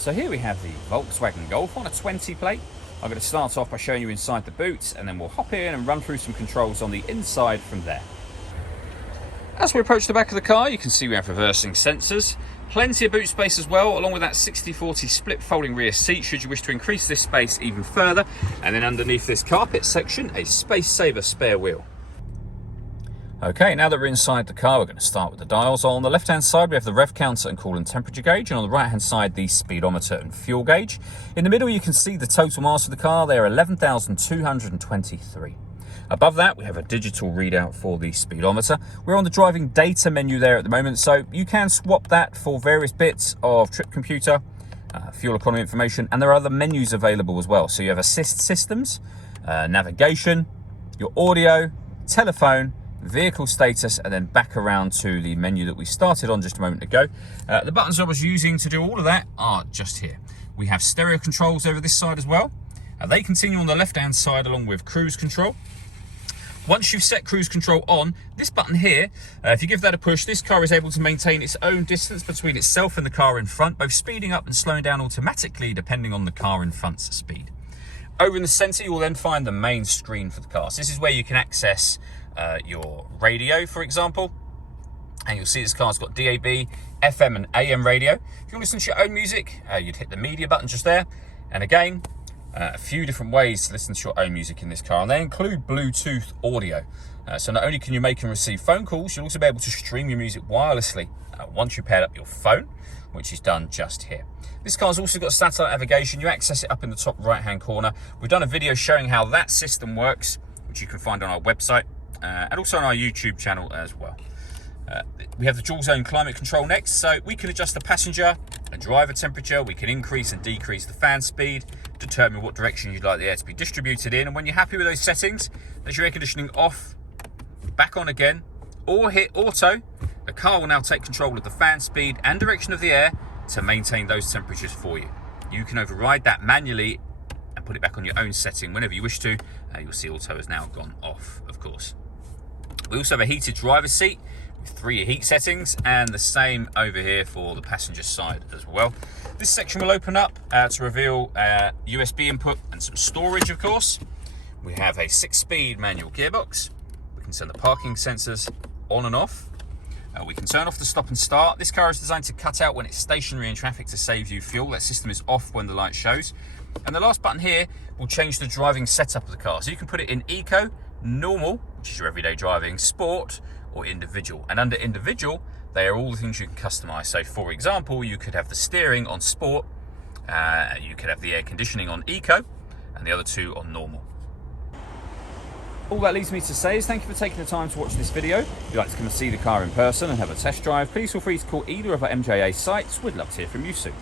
So here we have the Volkswagen Golf on a 20 plate. I'm going to start off by showing you inside the boot, and then we'll hop in and run through some controls on the inside from there. As we approach the back of the car, you can see we have reversing sensors, plenty of boot space as well, along with that 60/40 split folding rear seat should you wish to increase this space even further. And then underneath this carpet section, a space saver spare wheel. Okay, now that we're inside the car, we're going to start with the dials. On the left-hand side, we have the rev counter and coolant temperature gauge, and on the right-hand side, the speedometer and fuel gauge. In the middle, you can see the total miles of the car. They are 11,223. Above that, we have a digital readout for the speedometer. We're on the driving data menu there at the moment, so you can swap that for various bits of trip computer, fuel economy information, and there are other menus available as well. So you have assist systems, navigation, your audio, telephone, vehicle status, and then back around to the menu that we started on just a moment ago. The buttons I was using to do all of that are just here. We have stereo controls over this side as well. They continue on the left-hand side along with cruise control. Once you've set cruise control on, this button here, if you give that a push, this car is able to maintain its own distance between itself and the car in front, both speeding up and slowing down automatically depending on the car in front's speed. Over in the centre, you will then find the main screen for the car. So this is where you can access your radio, for example, and you'll see this car's got DAB, FM and AM radio. If you want to listen to your own music, you'd hit the media button just there, and again, a few different ways to listen to your own music in this car, and they include Bluetooth audio. So not only can you make and receive phone calls, you'll also be able to stream your music wirelessly once you paired up your phone, which is done just here. This car's also got satellite navigation. You access it up in the top right hand corner. We've done a video showing how that system works, which you can find on our website and also on our YouTube channel as well. We have the dual zone climate control next, so we can adjust the passenger and driver temperature. We can increase and decrease the fan speed, determine what direction you'd like the air to be distributed in, and when you're happy with those settings, there's your air conditioning off, back on again, or hit auto. The car will now take control of the fan speed and direction of the air to maintain those temperatures for you. You can override that manually and put it back on your own setting whenever you wish to. You'll see auto has now gone off, of course. We also have a heated driver's seat with 3 heat settings, and the same over here for the passenger side as well. This section will open up to reveal USB input and some storage, of course. We have a 6-speed manual gearbox. We can turn the parking sensors on and off. We can turn off the stop and start. This car is designed to cut out when it's stationary in traffic to save you fuel. That system is off when the light shows. And the last button here will change the driving setup of the car. So you can put it in Eco, Normal, which is your everyday driving, Sport, or Individual. And under Individual, they are all the things you can customize. So for example, you could have the steering on Sport, you could have the air conditioning on Eco, and the other 2 on Normal. All that leaves me to say is thank you for taking the time to watch this video. If you'd like to come and see the car in person and have a test drive, please feel free to call either of our MJA sites. We'd love to hear from you soon.